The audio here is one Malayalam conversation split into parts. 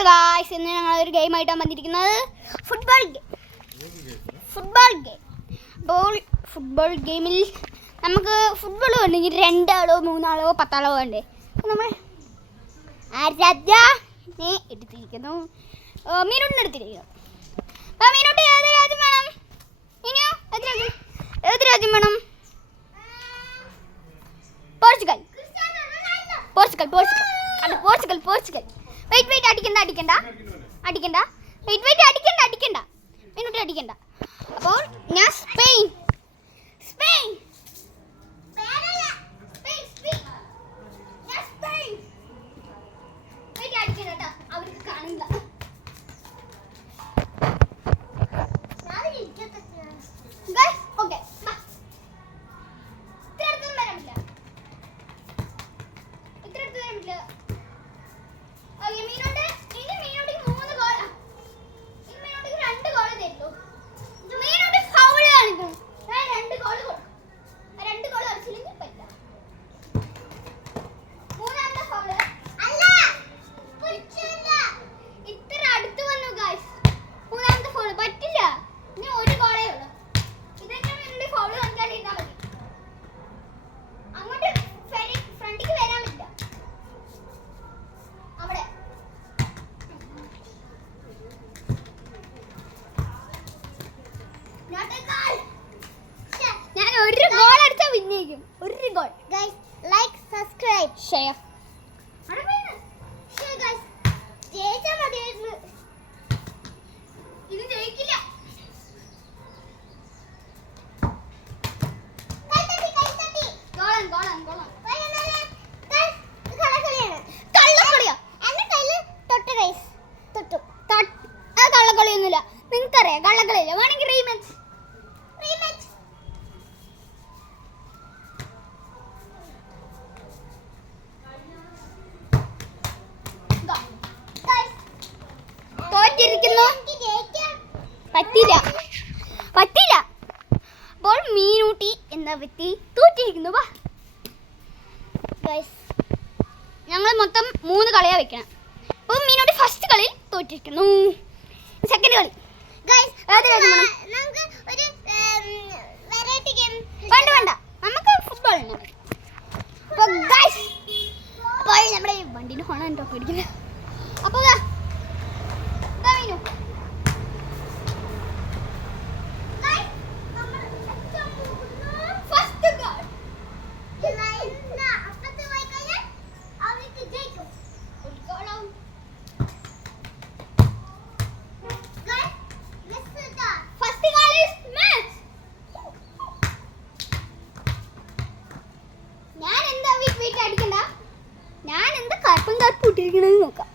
ഹലോ ഗായ്സ്, ഇന്ന് ഞങ്ങളൊരു ഗെയിമായിട്ടാണ് വന്നിരിക്കുന്നത്. Football game. അപ്പോൾ ഫുട്ബോൾ ഗെയിമിൽ നമുക്ക് ഫുട്ബോൾ വേണമെങ്കിൽ 2 ആളോ 3 ആളോ 10 ആളോ വേണ്ടേ. അപ്പോൾ നമ്മൾ ആരാധ്യനെ എടുത്തിരിക്കുന്നു, മീനോട്ടിനെ എടുത്തിരിക്കുന്നു. അപ്പോൾ മീനോട്ട് ഏത് രാജ്യം വേണം? ഇനിയോ ഏത് രാജ്യം വേണം? പോർച്ചുഗൽ. വെയിറ്റ് അടിക്കണ്ട. മിനിറ്റ് അടിക്കണ്ട. അപ്പോൾ ഞാൻ സ്പെയിൻ. അവർക്ക് കാണില്ല. ഒരു goal. Guys, like, subscribe, share. Guys, ജയിച്ചാൽ മതിയായിരുന്നു. ഇത് ജയിക്കില്ല. കള്ളക്കളിയൊന്നുമില്ല, നിങ്ങൾക്കറിയാം. കള്ളക്കളിയില്ല. വേണമെങ്കിൽ റീമാച്ച്. പറ്റില്ല. അപ്പോൾ മീനൂട്ടി എന്ന വ്യക്തി തോറ്റിരിക്കുന്നു. ഞങ്ങൾ മൊത്തം 3 കളിയാ വെക്കണം. അപ്പോൾ മീനൂട്ടി ഫസ്റ്റ് കളിയിൽ തോറ്റിരിക്കുന്നു. സെക്കൻഡ് കളി വേണ്ട, നമുക്ക് ഫുട്ബോൾ ഉണ്ട്. അപ്പോൾ നമ്മുടെ വണ്ടിൻ്റെ ഹോൺ ആണ് ടോപ്പ് അടിക്കുന്നത്. അപ്പോൾ മീനു ഞാൻ എന്താ കറുപ്പും ഇട്ടിരിക്കണെന്ന് നോക്കാം.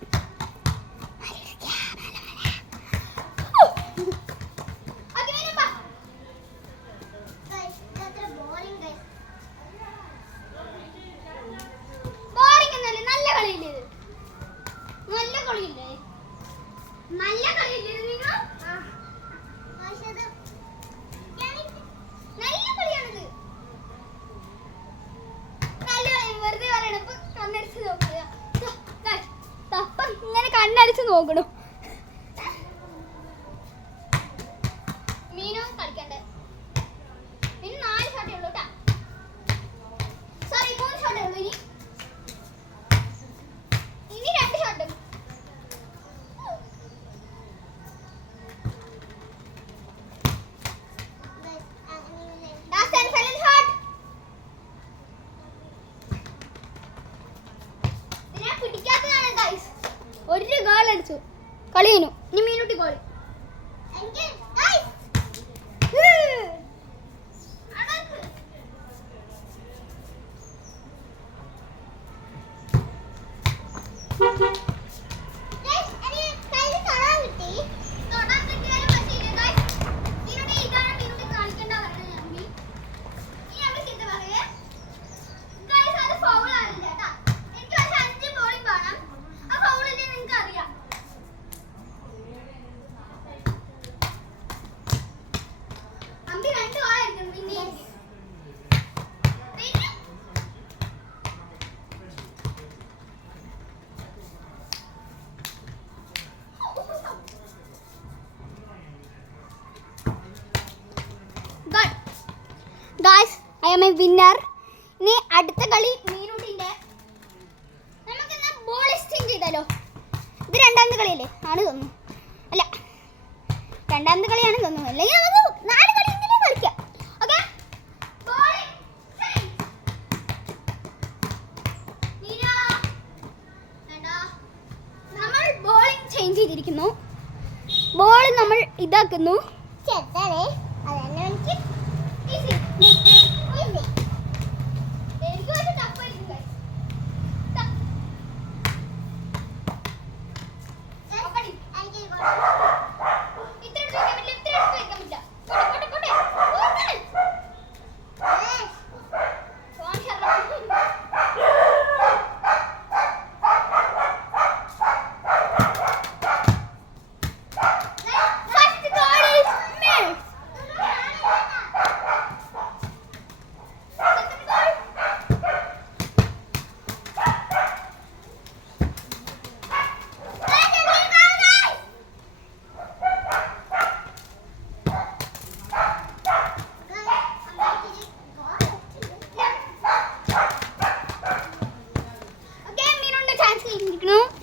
കണ്ണടിച്ച് നോക്കണു. മീനു കളിക്കണ്ടേ? ഇനി 4 ഷോട്ടേ ഉള്ളൂ കേട്ടാ. സോറി, 3 ഷോട്ടേ ഉള്ളൂ. ഇനി 2 ഷോട്ടും. ഒരു ഗോൾ അടിച്ചു. കളി കഴിഞ്ഞു. ഇനി മീനൂട്ടി ഗോൾ. വിന്നർ. ഇനി അടുത്ത കളി മീനുട്ടിന്റെ. നമുക്കെന്നാ ബോൾ എക്സ്ചേഞ്ച് ചെയ്താലോ? ഇത് രണ്ടാമത്തെ കളിയല്ലേ ആണ് തോന്നുന്നു. അല്ല, രണ്ടാമത്തെ കളിയാണ് തോന്നുന്നു. അല്ലെങ്കിൽ നമുക്ക് 4 കളിയെങ്കിലും കളിക്കാം. ഓക്കെ, നമ്മൾ ബോളിംഗ് ചേഞ്ച് ചെയ്തിരിക്കുന്നു. ബോൾ നമ്മൾ ഇതാക്കുന്നു.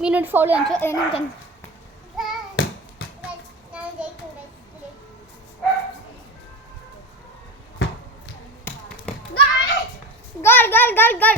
മീനോട് ഫോളോ കാണിച്ചു. Goal goal goal goal.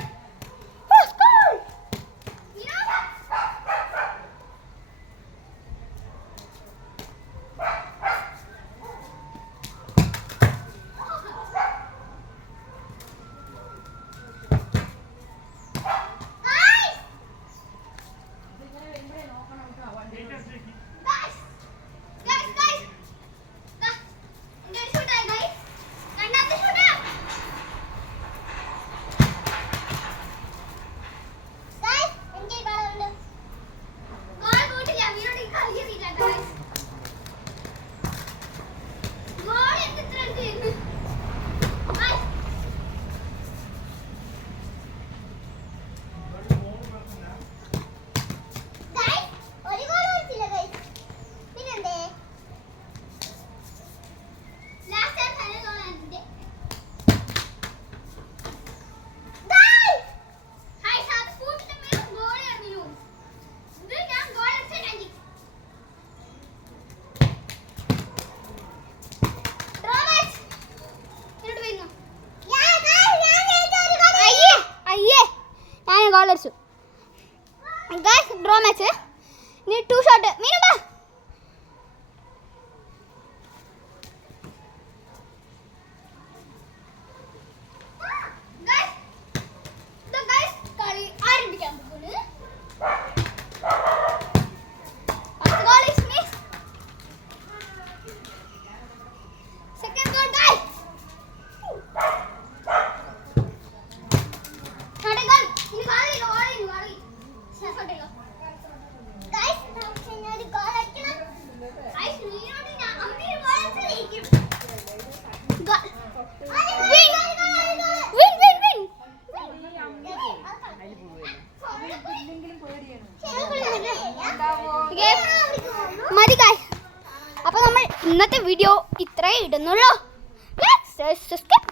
Draw match. നീ 2 ഷോട്ട്. മീനു ബാ. കളി ആരംഭിക്കാൻ പോകുന്നു. മതി ഗായ്സ്. അപ്പോൾ നമ്മൾ ഇന്നത്തെ വീഡിയോ ഇത്രയേ ഇടുന്നുള്ളൂ. സബ്സ്ക്രൈബ്